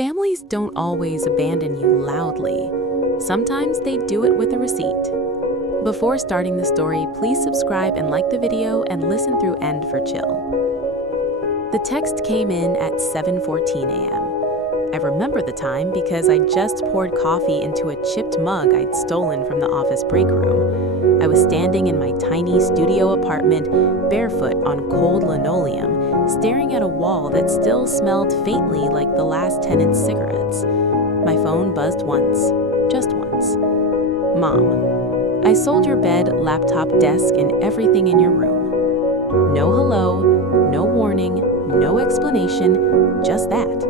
Families don't always abandon you loudly. Sometimes they do it with a receipt. Before starting the story, please subscribe and like the video and listen through end for chill. The text came in at 7:14 a.m. I remember the time because I just poured coffee into a chipped mug I'd stolen from the office break room. I was standing in my tiny studio apartment, barefoot on cold linoleum, staring at a wall that still smelled faintly like the last tenant's cigarettes. My phone buzzed once, just once. Mom, I sold your bed, laptop, desk, and everything in your room. No hello, no warning, no explanation, just that.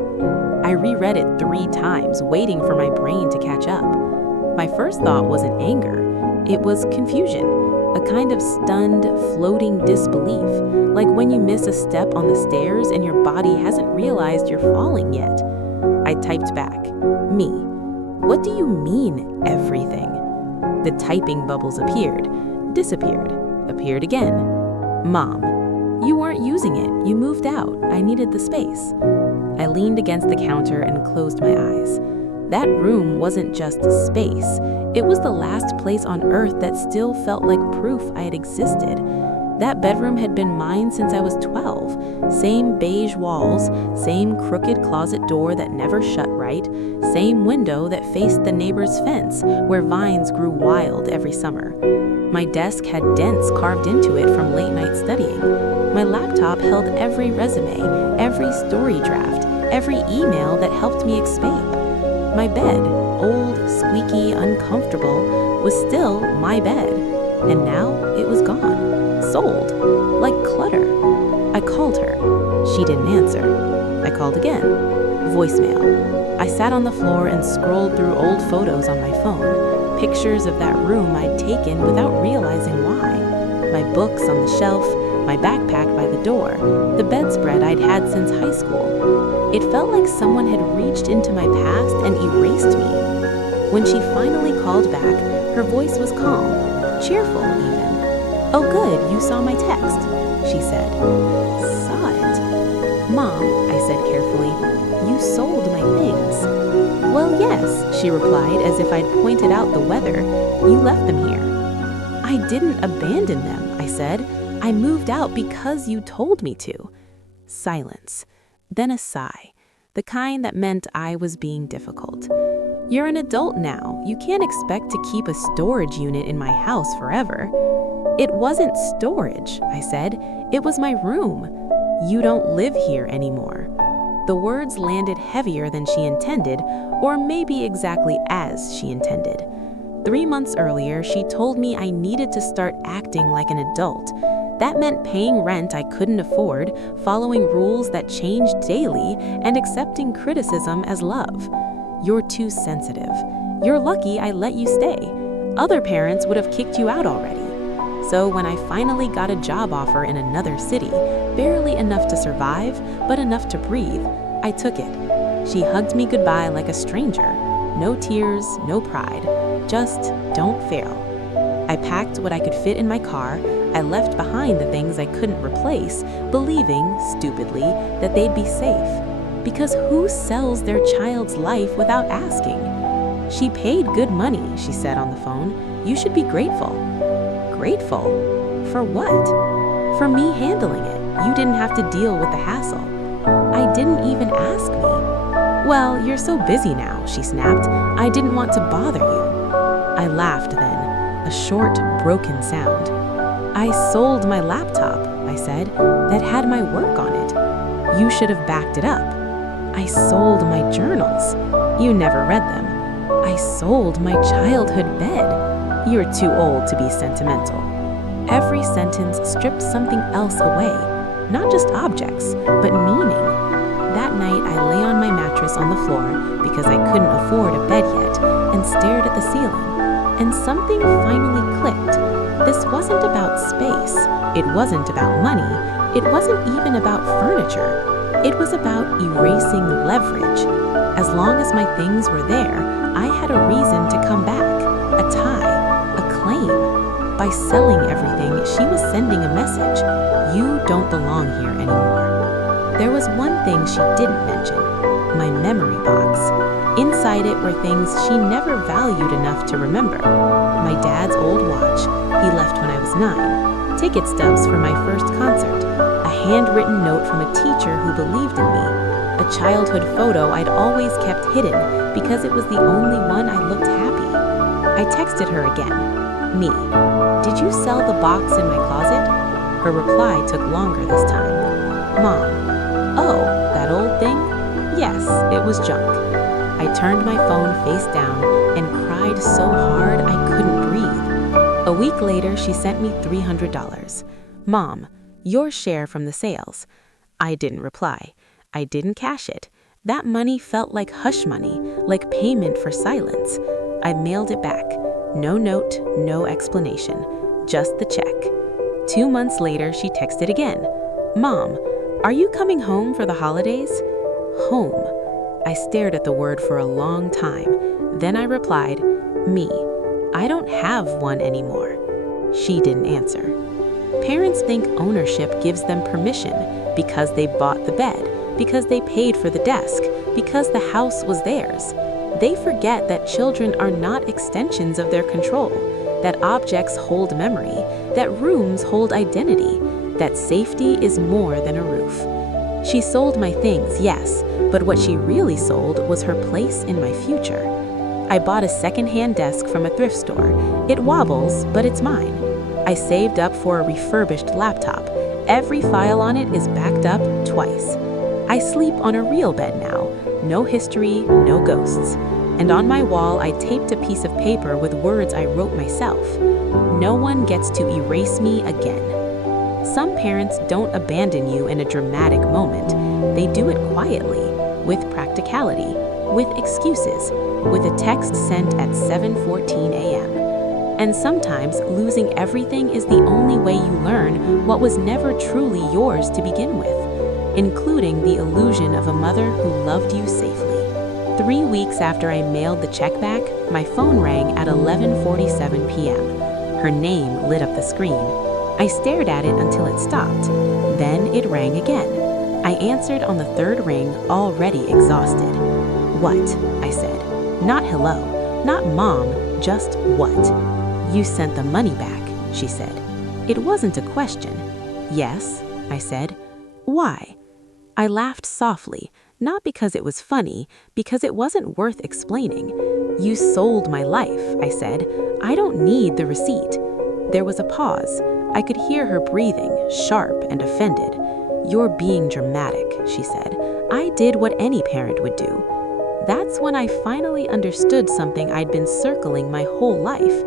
I reread it 3 times, waiting for my brain to catch up. My first thought wasn't anger. It was confusion, a kind of stunned, floating disbelief, like when you miss a step on the stairs and your body hasn't realized you're falling yet. I typed back, "Me, what do you mean, everything?" The typing bubbles appeared, disappeared, appeared again. "Mom, you weren't using it. You moved out. I needed the space." I leaned against the counter and closed my eyes. That room wasn't just space. It was the last place on earth that still felt like proof I had existed. That bedroom had been mine since I was 12. Same beige walls, same crooked closet door that never shut right, same window that faced the neighbor's fence where vines grew wild every summer. My desk had dents carved into it from late-night studying. My laptop held every resume, every story draft, every email that helped me escape. My bed, old, squeaky, uncomfortable, was still my bed. And now it was gone, sold, like clutter. I called her. She didn't answer. I called again. Voicemail. I sat on the floor and scrolled through old photos on my phone, pictures of that room I'd taken without realizing why. My books on the shelf, my backpack by the door, the bedspread I'd had since high school. It felt like someone had reached into my past and erased me. When she finally called back, her voice was calm, cheerful even. "Oh good, you saw my text," she said. "Saw it?" "Mom," I said carefully, "you sold my things." "Well, yes," she replied as if I'd pointed out the weather. "You left them here." "I didn't abandon them," I said. "I moved out because you told me to." Silence. Then a sigh, the kind that meant I was being difficult. "You're an adult now. You can't expect to keep a storage unit in my house forever." "It wasn't storage," I said. "It was my room. You don't live here anymore." The words landed heavier than she intended, or maybe exactly as she intended. 3 months earlier, she told me I needed to start acting like an adult. That meant paying rent I couldn't afford, following rules that changed daily, and accepting criticism as love. "You're too sensitive. You're lucky I let you stay. Other parents would have kicked you out already." So when I finally got a job offer in another city, barely enough to survive, but enough to breathe, I took it. She hugged me goodbye like a stranger. No tears, no pride, just don't fail. I packed what I could fit in my car. I left behind the things I couldn't replace, believing, stupidly, that they'd be safe. Because who sells their child's life without asking? "She paid good money," she said on the phone. "You should be grateful." Grateful? For what? For me handling it. You didn't have to deal with the hassle. I didn't even ask me. "Well, you're so busy now," she snapped. "I didn't want to bother you." I laughed then, a short, broken sound. "I sold my laptop," I said, "that had my work on it. You should have backed it up." "I sold my journals. You never read them." "I sold my childhood bed. You're too old to be sentimental." Every sentence stripped something else away, not just objects, but meaning. That night, I lay on my mattress on the floor because I couldn't afford a bed yet and stared at the ceiling. And something finally clicked. This wasn't about space. It wasn't about money. It wasn't even about furniture. It was about erasing leverage. As long as my things were there, I had a reason to come back, a tie, a claim. By selling everything, she was sending a message. You don't belong here anymore. There was one thing she didn't mention, my memory box. Inside it were things she never valued enough to remember. My dad's old watch, he left when I was 9, ticket stubs for my first concert, a handwritten note from a teacher who believed in me, a childhood photo I'd always kept hidden because it was the only one I looked happy. I texted her again. Me, did you sell the box in my closet? Her reply took longer this time. Mom, oh, that old thing? Yes, it was junk. I turned my phone face down and cried so hard I couldn't breathe. A week later, she sent me $300. Mom, your share from the sales. I didn't reply. I didn't cash it. That money felt like hush money, like payment for silence. I mailed it back. No note, no explanation, just the check. 2 months later, she texted again. Mom, are you coming home for the holidays? Home. I stared at the word for a long time. Then I replied, me. I don't have one anymore. She didn't answer. Parents think ownership gives them permission because they bought the bed, because they paid for the desk, because the house was theirs. They forget that children are not extensions of their control, that objects hold memory, that rooms hold identity, that safety is more than a roof. She sold my things, yes, but what she really sold was her place in my future. I bought a second-hand desk from a thrift store. It wobbles, but it's mine. I saved up for a refurbished laptop. Every file on it is backed up twice. I sleep on a real bed now. No history, no ghosts. And on my wall, I taped a piece of paper with words I wrote myself. No one gets to erase me again. Some parents don't abandon you in a dramatic moment. They do it quietly, with practicality, with excuses, with a text sent at 7:14 a.m. And sometimes losing everything is the only way you learn what was never truly yours to begin with, including the illusion of a mother who loved you safely. 3 weeks after I mailed the check back, my phone rang at 11:47 p.m. Her name lit up the screen. I stared at it until it stopped. Then it rang again. I answered on the third ring, already exhausted. What? I said. Not hello, not mom, just what? You sent the money back, she said. It wasn't a question. Yes, I said. Why? I laughed softly, not because it was funny, because it wasn't worth explaining. You sold my life, I said. I don't need the receipt. There was a pause. I could hear her breathing, sharp and offended. You're being dramatic, she said. I did what any parent would do. That's when I finally understood something I'd been circling my whole life.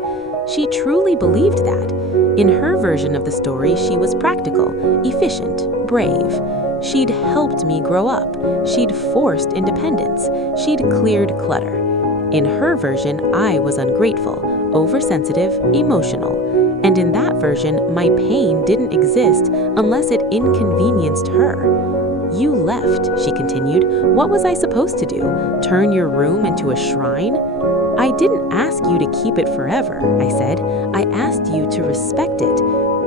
She truly believed that. In her version of the story, she was practical, efficient, brave. She'd helped me grow up. She'd forced independence. She'd cleared clutter. In her version, I was ungrateful, oversensitive, emotional. And in that version, my pain didn't exist unless it inconvenienced her. You left, she continued. What was I supposed to do? Turn your room into a shrine? I didn't ask you to keep it forever, I said. I asked you to respect it.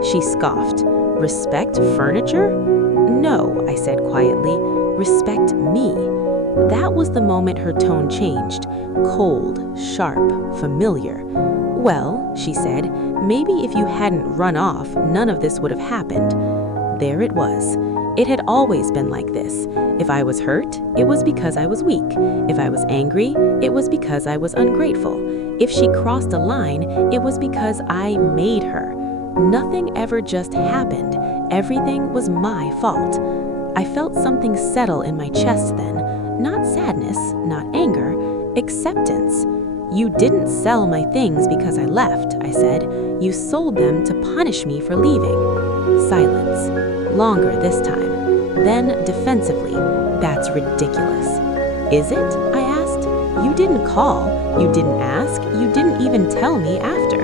She scoffed. Respect furniture? No, I said quietly. Respect me. That was the moment her tone changed. Cold, sharp, familiar. Well, she said, maybe if you hadn't run off, none of this would have happened. There it was. It had always been like this. If I was hurt, it was because I was weak. If I was angry, it was because I was ungrateful. If she crossed a line, it was because I made her. Nothing ever just happened. Everything was my fault. I felt something settle in my chest then. Not sadness, not anger, acceptance. You didn't sell my things because I left, I said. You sold them to punish me for leaving. Silence. Longer this time. Then defensively. That's ridiculous. Is it? I asked. You didn't call. You didn't ask. You didn't even tell me after.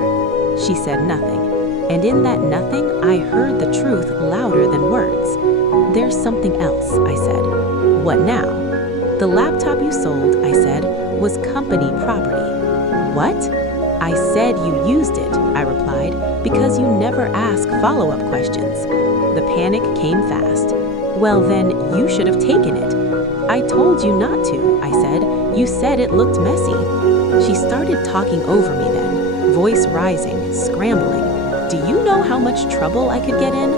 She said nothing. And in that nothing, I heard the truth louder than words. There's something else, I said. What now? The laptop you sold, I said, was company property. What? I said you used it, I replied, because you never ask follow-up questions. The panic came fast. Well, then you should have taken it. I told you not to, I said. You said it looked messy." She started talking over me then, voice rising, scrambling. "Do you know how much trouble I could get in?"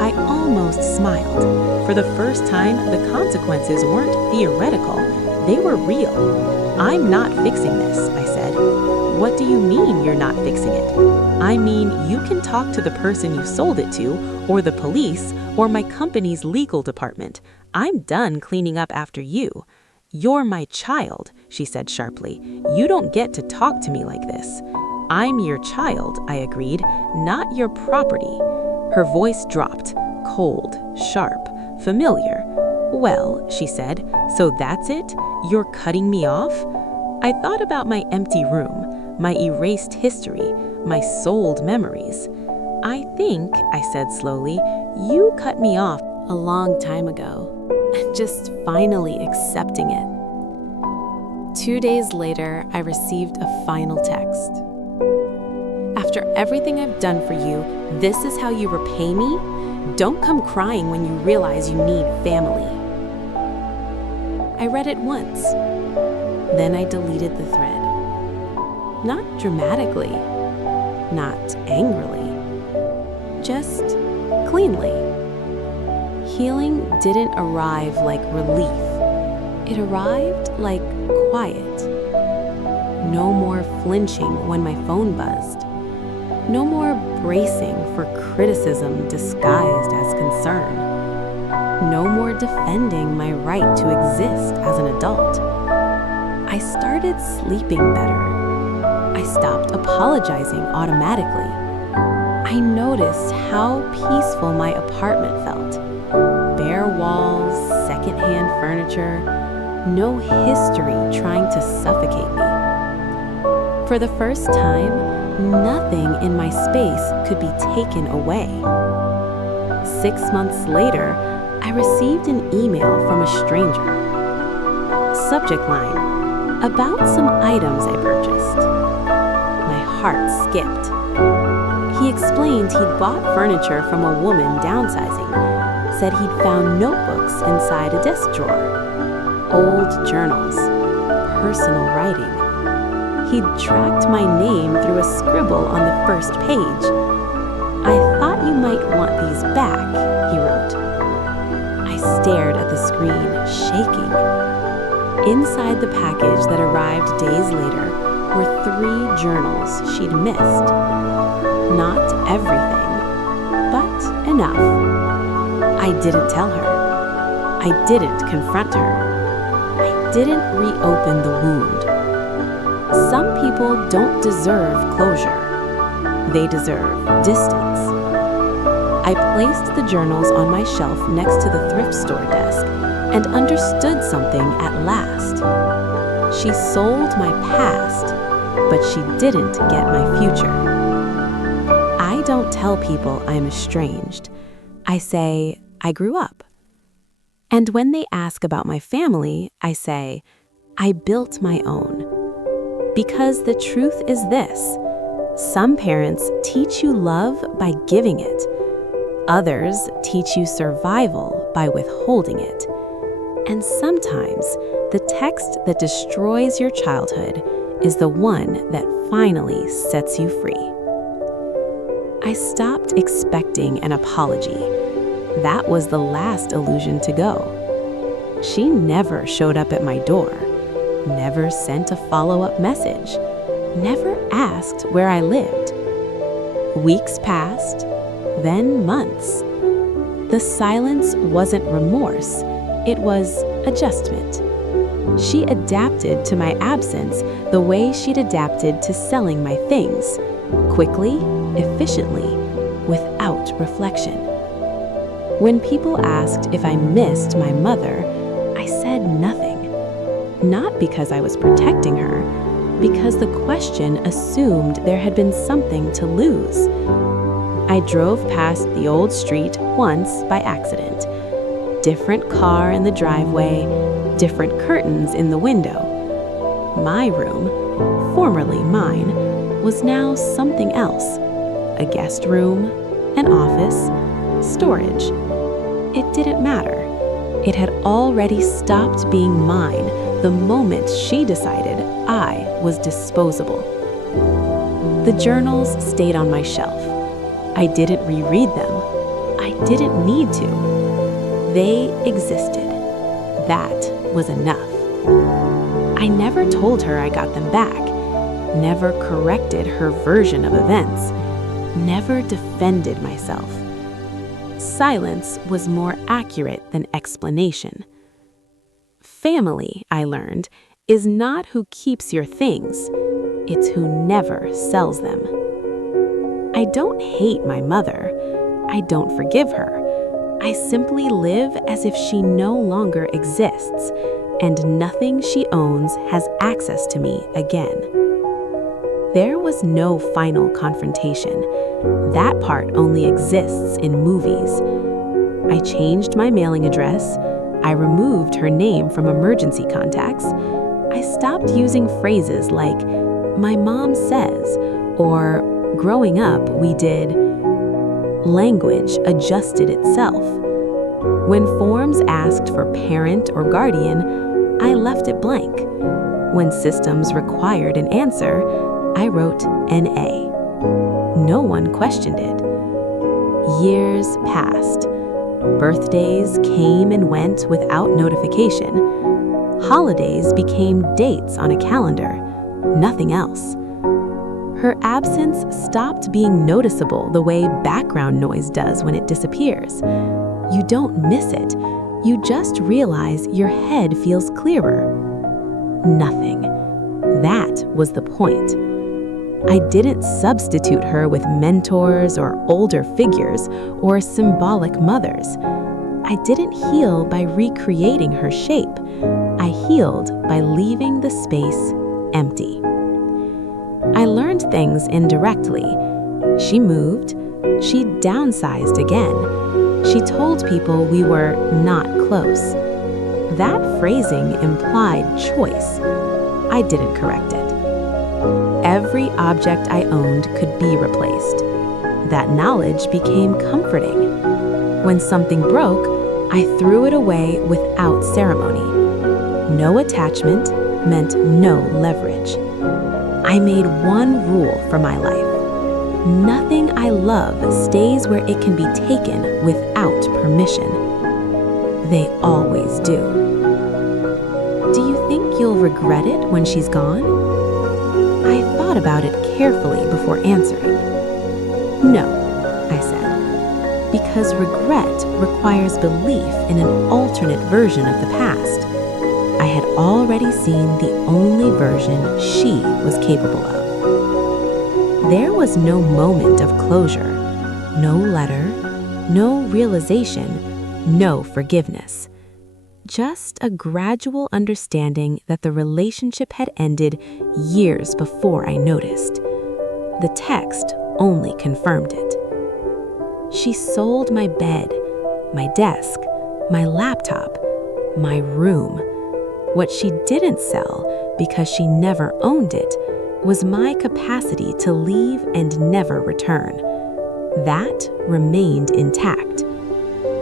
I almost smiled. For the first time, the consequences weren't theoretical, they were real. "I'm not fixing this," I said. "What do you mean you're not fixing it?" "I mean, you can talk to the person you sold it to, or the police, or my company's legal department. I'm done cleaning up after you." "You're my child," she said sharply. "You don't get to talk to me like this." "I'm your child," I agreed, "not your property." Her voice dropped, cold, sharp, familiar. "Well," she said, "so that's it? You're cutting me off?" I thought about my empty room, my erased history, my sold memories. "I think," I said slowly, "you cut me off a long time ago." Just finally accepting it. 2 days later, I received a final text. "After everything I've done for you, this is how you repay me? Don't come crying when you realize you need family." I read it once. Then I deleted the thread. Not dramatically, not angrily, just cleanly. Healing didn't arrive like relief. It arrived like quiet. No more flinching when my phone buzzed. No more bracing for criticism disguised as concern. No more defending my right to exist as an adult. I started sleeping better. I stopped apologizing automatically. I noticed how peaceful my apartment felt. Bare walls, secondhand furniture, no history trying to suffocate me. For the first time, nothing in my space could be taken away. 6 months later, I received an email from a stranger. Subject line: "About some items I purchased." My heart skipped. He explained he'd bought furniture from a woman downsizing, said he'd found notebooks inside a desk drawer, old journals, personal writing. He'd tracked my name through a scribble on the first page. "I thought you might want these back," he wrote. I stared at the screen, shaking. Inside the package that arrived days later were 3 journals she'd missed. Not everything, but enough. I didn't tell her. I didn't confront her. I didn't reopen the wound. Some people don't deserve closure. They deserve distance. I placed the journals on my shelf next to the thrift store desk and understood something at last. She sold my past, but she didn't get my future. I don't tell people I'm estranged. I say, I grew up. And when they ask about my family, I say, I built my own. Because the truth is this: some parents teach you love by giving it. Others teach you survival by withholding it. And sometimes the text that destroys your childhood is the one that finally sets you free. I stopped expecting an apology. That was the last illusion to go. She never showed up at my door, never sent a follow-up message, never asked where I lived. Weeks passed, then months. The silence wasn't remorse, it was adjustment. She adapted to my absence the way she'd adapted to selling my things, quickly, efficiently, without reflection. When people asked if I missed my mother, I said nothing. Not because I was protecting her, because the question assumed there had been something to lose. I drove past the old street once by accident. Different car in the driveway, different curtains in the window. My room, formerly mine, was now something else. A guest room, an office, storage. It didn't matter. It had already stopped being mine the moment she decided I was disposable. The journals stayed on my shelf. I didn't reread them. I didn't need to. They existed. That was enough. I never told her I got them back, never corrected her version of events, never defended myself. Silence was more accurate than explanation. Family, I learned, is not who keeps your things, it's who never sells them. I don't hate my mother. I don't forgive her. I simply live as if she no longer exists, and nothing she owns has access to me again. There was no final confrontation. That part only exists in movies. I changed my mailing address. I removed her name from emergency contacts. I stopped using phrases like, "My mom says," or "Growing up, we did." Language adjusted itself. When forms asked for parent or guardian, I left it blank. When systems required an answer, I wrote NA. No one questioned it. Years passed. Birthdays came and went without notification. Holidays became dates on a calendar, nothing else. Her absence stopped being noticeable the way background noise does when it disappears. You don't miss it. You just realize your head feels clearer. Nothing. That was the point. I didn't substitute her with mentors or older figures or symbolic mothers. I didn't heal by recreating her shape. I healed by leaving the space empty. I learned things indirectly. She moved. She downsized again. She told people we were not close. That phrasing implied choice. I didn't correct it. Every object I owned could be replaced. That knowledge became comforting. When something broke, I threw it away without ceremony. No attachment meant no leverage. I made one rule for my life. Nothing I love stays where it can be taken without permission. They always do. Do you think you'll regret it when she's gone? I thought about it carefully before answering. No, I said, because regret requires belief in an alternate version of the past. I had already seen the only version she was capable of. There was no moment of closure, no letter, no realization, no forgiveness. Just a gradual understanding that the relationship had ended years before I noticed. The text only confirmed it. She sold my bed, my desk, my laptop, my room. What she didn't sell, because she never owned it, was my capacity to leave and never return. That remained intact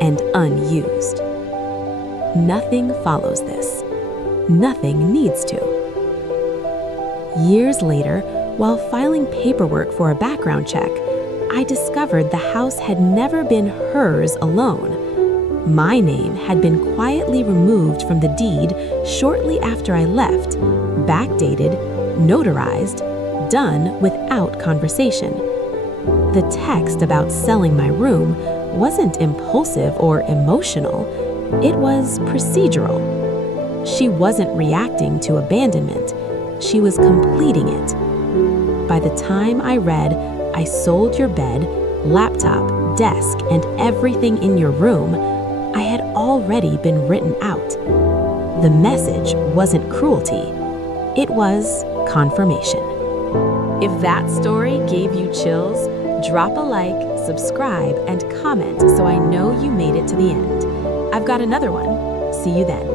and unused. Nothing follows this. Nothing needs to. Years later, while filing paperwork for a background check, I discovered the house had never been hers alone. My name had been quietly removed from the deed shortly after I left, backdated, notarized, done without conversation. The text about selling my room wasn't impulsive or emotional. It was procedural. She wasn't reacting to abandonment. She was completing it. By the time I read, "I sold your bed, laptop, desk, and everything in your room," I had already been written out. The message wasn't cruelty. It was confirmation. If that story gave you chills, drop a like, subscribe, and comment so I know you made it to the end. I've got another one. See you then.